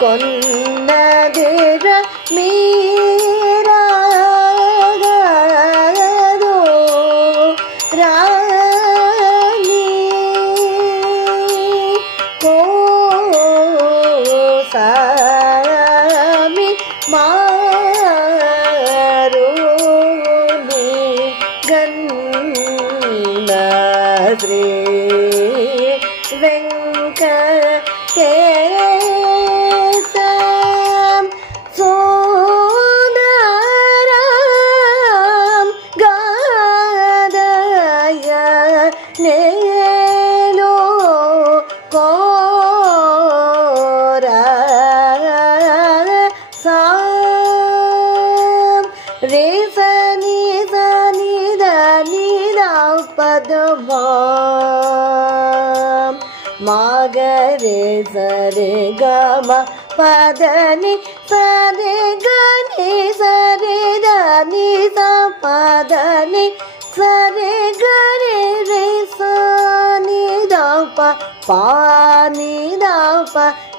కొన్నదిర మీరాగదో రాణి కోసామి మారుని గన్న శ్రీ వెంకటేశం సోదరం గాదయ నేలో కోరా సాం రే సని సని దని దా పదమా మాగరే సరే గమ పదని సరే గని సరే దని స పదని సరే గరే రే సని దప పాని దప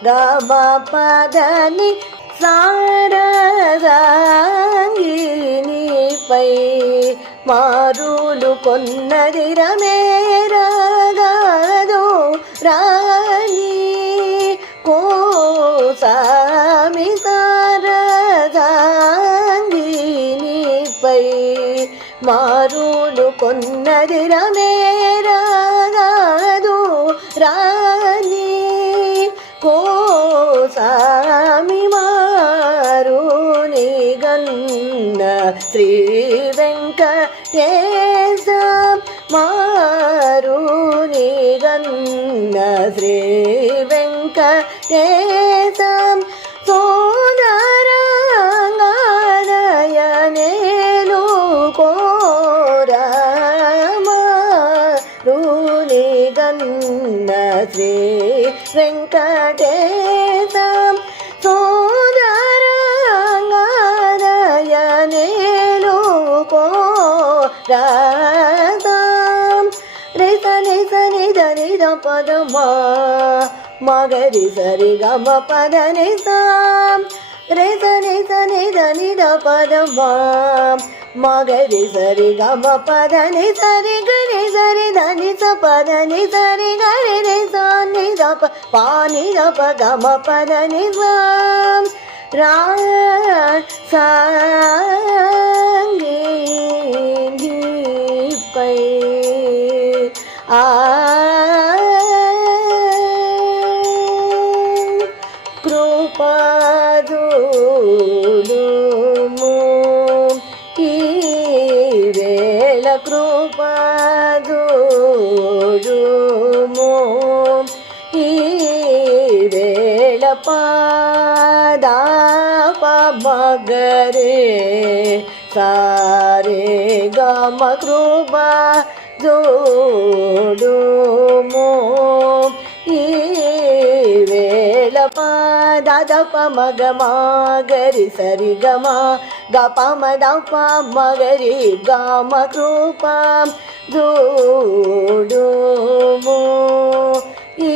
గమ పదని సారదాంగినిపై మారులు కొన్నదిర మేరగదో రాణి కోసామి సారదాంగినిపై మారులు కొన్నదిర మేరగదో రాణి కోసామి మారుని గన్న శ్రీ వెంకటేశం మారుని గన్న శ్రీ వెంకటేశం సోదరంగాదయనేలు కోరమారుని గన్న శ్రీ వెంకటేశం సోదరంగాదయనేలు కోరసాం రే సని సని దని ద పదమా మగరి సరి గమ పదని సాం రే సని సని దని ద పదమా మగరి సరి గమ పదని సరి గరి సరి దని స పదని సరి గరి రే సాని ద పాని ద ప గమ పదని సాం రా సాంగినిపై ఆ కృపదులుము ఈ వేళ కృపదులుము ఈ వేళ పాదాప మగరే సారే గమ కృప జోడుము ఈ వేళ పాదప మగ మాగరి సరి గమ గప మదప మగరి గమ కృప జోడుము ఈ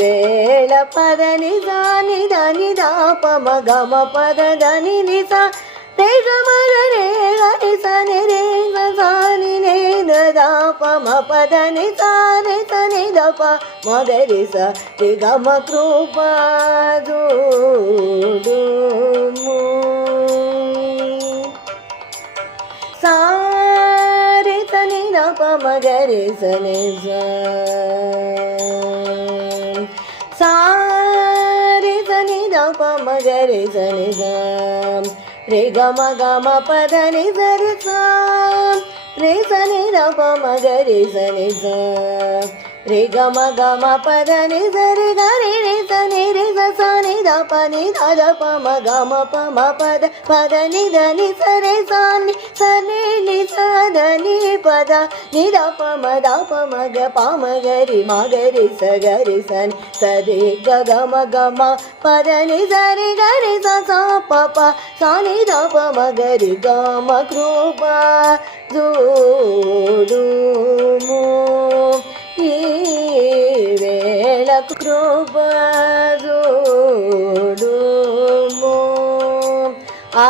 వేళ పదని దాని దని దాప మగమ పద దని నిస రే గమ రే గరి సని రే సాని నే దాప మ పదని సాని సని దప మగరి స రే గమ కృప జోడుము సారి సని దప మగరి సని సారి సని దప మగరి సని రే గమ గమ పదని సరి సాం రే సని దప మగరి సని రే గమ గమ పదని సరి గరి రే సని రే సని దప ని దప మ గమ ప మ పద పదని దని సరే సాని సని ని సదని పద ని దప మ గ ప మగరి మగరి సగరి సని సరి గమ గమ పదని సరి గరి స ప ప సాని దప మగరి గమ కృప జోడుము ఈ వేళ కృప జోడుము ఆ